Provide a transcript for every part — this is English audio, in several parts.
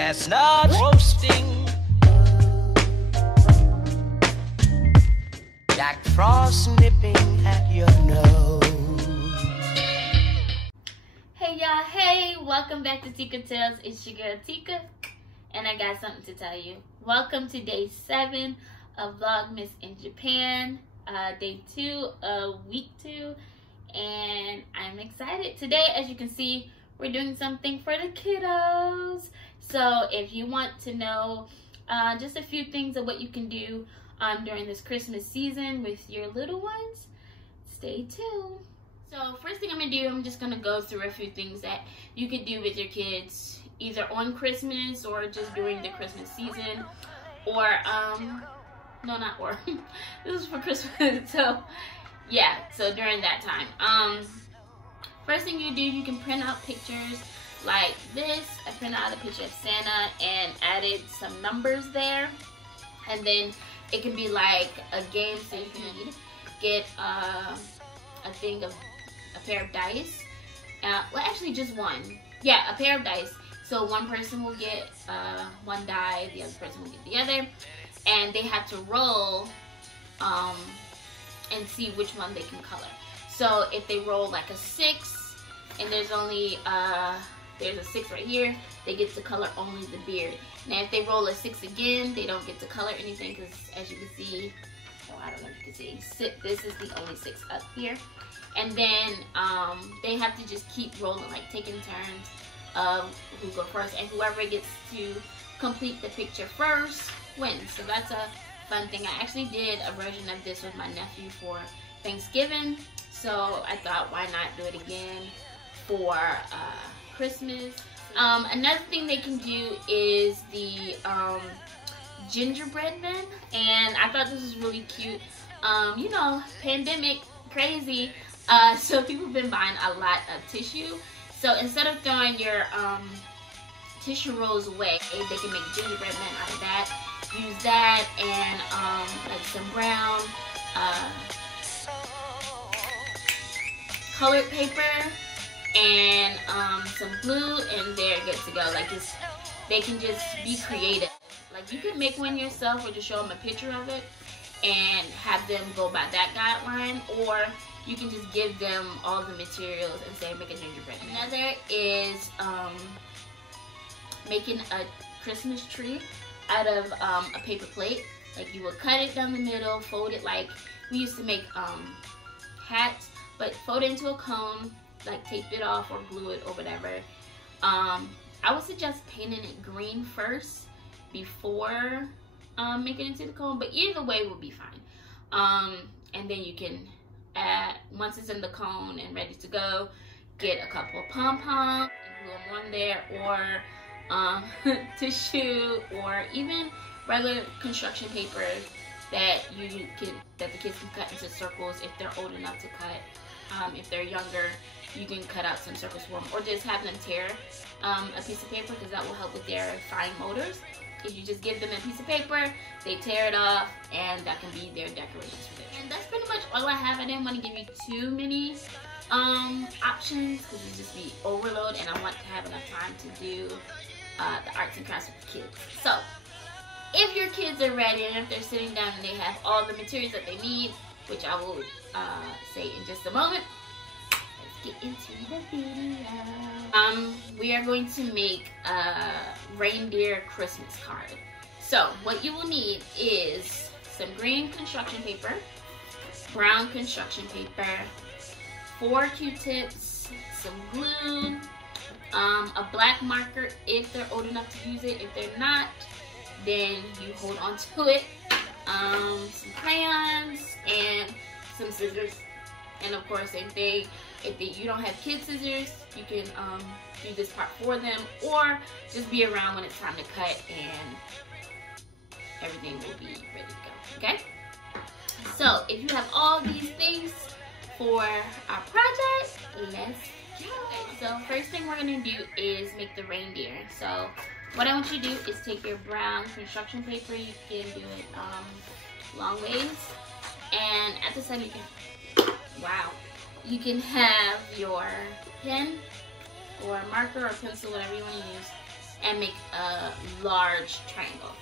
chestnut roasting, Jack Frost nipping at your nose. Hey y'all, hey, welcome back to Tika Tales. It's your girl Tika, and I got something to tell you. Welcome to day 7 of Vlogmas in Japan, day 2 of week 2, and I'm excited. Today, as you can see, we're doing something for the kiddos. So if you want to know just a few things of what you can do during this Christmas season with your little ones, stay tuned. So first thing I'm gonna do, I'm just gonna go through a few things that you could do with your kids, either on Christmas or just during the Christmas season, or no, not or. This is for Christmas. So yeah, so during that time. First thing you do, you can print out pictures like this. I printed out a picture of Santa and added some numbers there, and then it can be like a game, so you can get a pair of dice. Well, actually just one. Yeah, a pair of dice. So one person will get one die, the other person will get the other, and they have to roll and see which one they can color. So if they roll like a 6, and there's only there's a 6 right here, they get to color only the beard. Now if they roll a 6 again, they don't get to color anything, because as you can see, well, I don't know if you can see, this is the only 6 up here. And then they have to just keep rolling, like taking turns of who go first, and whoever gets to complete the picture first wins. So that's a fun thing. I actually did a version of this with my nephew for Thanksgiving, so I thought, why not do it again for Christmas. Another thing they can do is the gingerbread men, and I thought this was really cute. You know, pandemic, crazy. So people have been buying a lot of tissue. So instead of throwing your tissue rolls away, they can make gingerbread men out of that. Use that and like some brown colored paper and some glue, and they're good to go. Like they can just be creative. Like you could make one yourself, or just show them a picture of it and have them go by that guideline, or you can just give them all the materials and say make a gingerbread. Another is making a Christmas tree out of a paper plate. Like you would cut it down the middle, fold it like we used to make hats, but fold it into a cone, like tape it off or glue it or whatever. I would suggest painting it green first before making it into the cone, but either way will be fine. And then you can add, once it's in the cone and ready to go, get a couple of pom-poms and glue them on there, or tissue, or even regular construction paper that the kids can cut into circles if they're old enough to cut. If they're younger, you can cut out some circles for them, or just have them tear a piece of paper, because that will help with their fine motors. If you just give them a piece of paper, they tear it off, and that can be their decorations for them. And that's pretty much all I have. I didn't want to give you too many options, because it'd just be overload, and I want to have enough time to do the arts and crafts with the kids. So if your kids are ready, and if they're sitting down and they have all the materials that they need, which I will say in just a moment, let's get into the video. We are going to make a reindeer Christmas card. So what you will need is some green construction paper, brown construction paper, 4 Q-tips, some glue, a black marker if they're old enough to use it. If they're not, then you hold on to it, some crayons, and some scissors. And of course, same thing, if you don't have kid scissors, you can do this part for them, or just be around when it's time to cut, and everything will be ready to go, okay? So if you have all these things for our project, let's go. Okay, so first thing we're gonna do is make the reindeer. So what I want you to do is take your brown construction paper. You can do it long ways, and at the center you can, wow, you can have your pen or marker or pencil, whatever you want to use, and make a large triangle.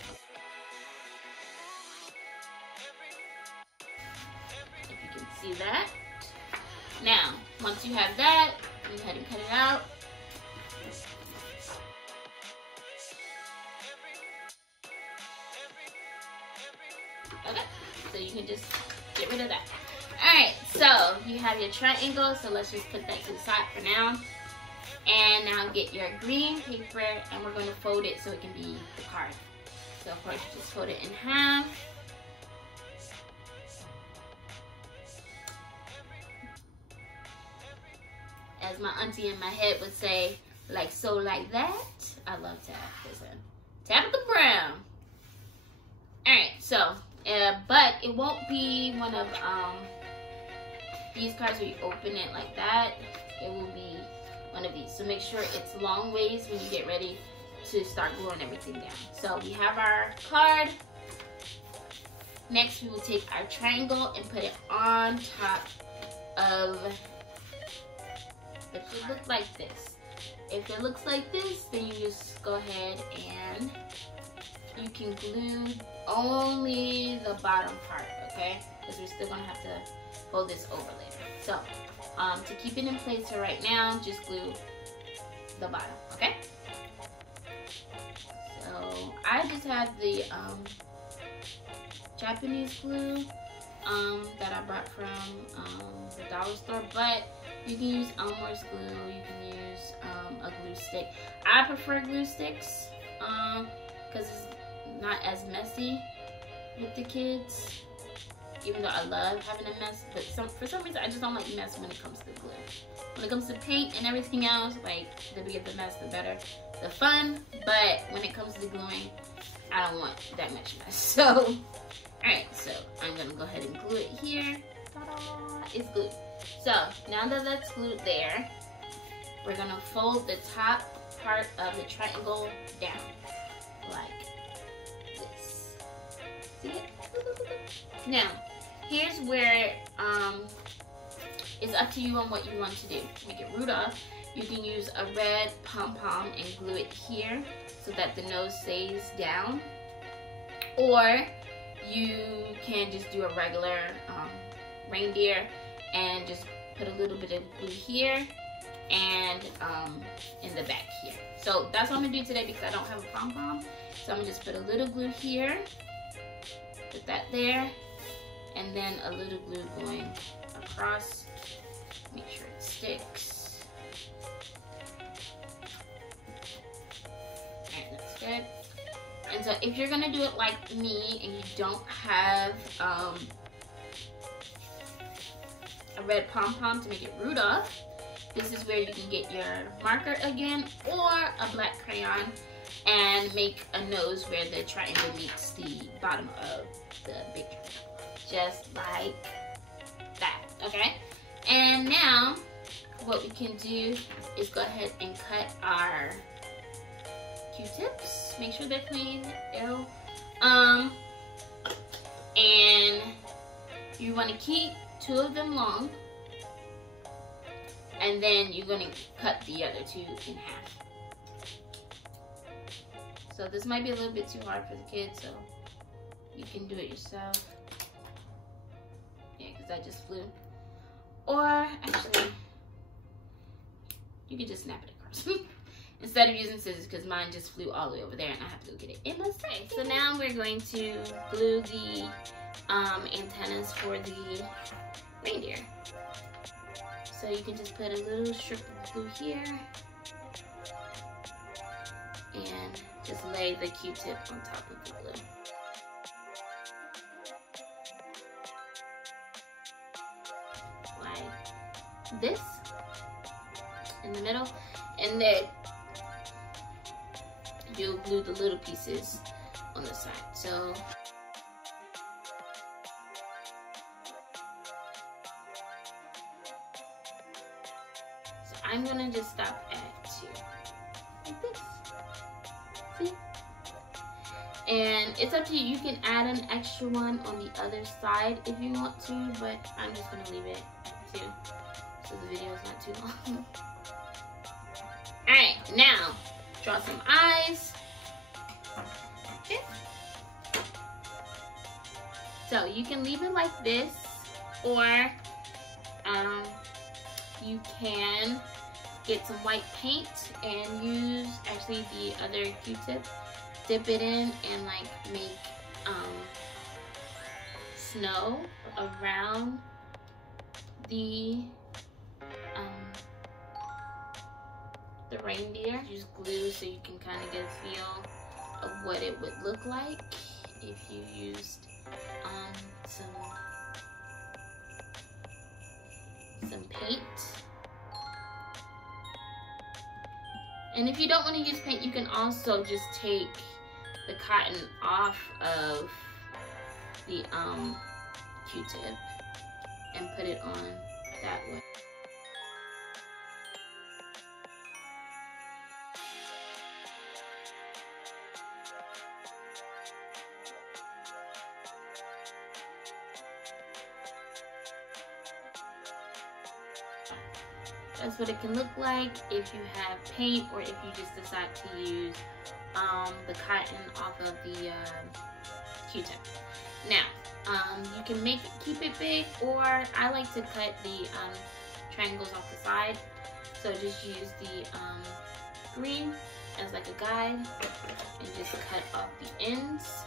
If you can see that. Now, once you have that, go ahead and cut it out. Okay, so you can just get rid of that. Alright, so you have your triangle, so let's just put that to the side for now. And now get your green paper, and we're going to fold it so it can be the card. So of course, you just fold it in half. As my auntie in my head would say, like so, like that. I love Tab. Listen, Tabitha Brown. Alright, so, but it won't be one of these cards where you open it like that. It will be one of these. So make sure it's long ways when you get ready to start gluing everything down. So we have our card. Next, we will take our triangle and put it on top of. It should look like this. If it looks like this, then you just go ahead and you can glue only the bottom part, okay? Because we're still gonna have to fold this over later. So, to keep it in place for right now, just glue the bottom, okay? So, I just have the Japanese glue that I bought from the dollar store, but you can use Elmer's glue, you can use a glue stick. I prefer glue sticks because it's not as messy with the kids, even though I love having a mess, but for some reason I just don't like mess when it comes to glue. When it comes to paint and everything else, like the bigger the mess, the better the fun, but when it comes to gluing, I don't want that much mess. So, alright, so I'm gonna go ahead and glue it here. Ta-da! It's glued. So, now that that's glued there, we're gonna fold the top part of the triangle down, like this. See it? Now, here's where it's up to you on what you want to do. To make it Rudolph, you can use a red pom-pom and glue it here so that the nose stays down. Or you can just do a regular reindeer and just put a little bit of glue here and in the back here. So that's what I'm gonna do today because I don't have a pom-pom. So I'm gonna just put a little glue here, put that there, and then a little glue going across. Make sure it sticks. Alright, that's good. And so if you're gonna do it like me and you don't have a red pom-pom to make it Rudolph, this is where you can get your marker again or a black crayon and make a nose where the triangle meets the bottom of the big triangle. Just like that, okay? And now what we can do is go ahead and cut our Q-tips. Make sure they're clean. Ew. And you want to keep 2 of them long, and then you're going to cut the other 2 in half. So this might be a little bit too hard for the kids, so you can do it yourself. Yeah, because I just flew. Or actually, you can just snap it across. Instead of using scissors, because mine just flew all the way over there and I have to go get it in my face. So now we're going to glue the antennas for the reindeer. So you can just put a little strip of glue here and just lay the Q-tip on top of the glue. Like this in the middle, and then you'll glue the little pieces on the side. So I'm gonna just stop at 2, like this. See? And it's up to you. You can add an extra one on the other side if you want to, but I'm just gonna leave it at 2, so the video is not too long. Alright, now draw some eyes. Okay. So you can leave it like this, or you can get some white paint and use actually the other Q-tip, dip it in and like make snow around the reindeer. Use glue so you can kind of get a feel of what it would look like if you used some paint. And if you don't want to use paint, you can also just take the cotton off of the Q-tip and put it on that way. That's what it can look like if you have paint, or if you just decide to use the cotton off of the Q-tip. Now, you can keep it big, or I like to cut the triangles off the side. So just use the green as like a guide and just cut off the ends.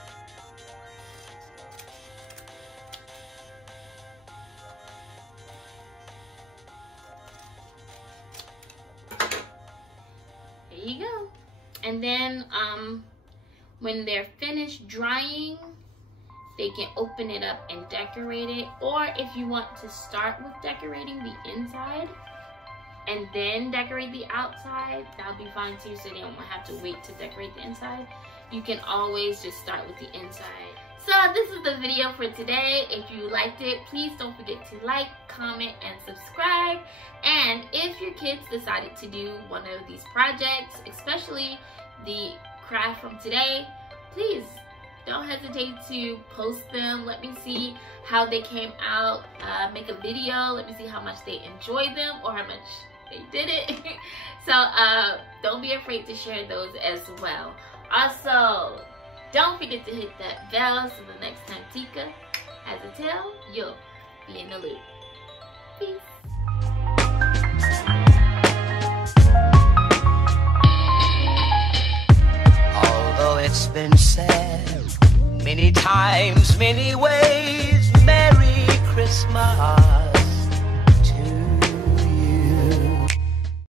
There you go. And then when they're finished drying, they can open it up and decorate it. Or if you want to start with decorating the inside and then decorate the outside, that'll be fine too, so they don't have to wait to decorate the inside. You can always just start with the inside. So this is the video for today. If you liked it, please don't forget to like, comment, and subscribe. And if your kids decided to do one of these projects, especially the craft from today, please don't hesitate to post them. Let me see how they came out. Make a video. Let me see how much they enjoyed them or how much they did it. So don't be afraid to share those as well. Also, don't forget to hit that bell so the next time Tika has a tale, you'll be in the loop. Peace. Although it's been said many times, many ways, Merry Christmas.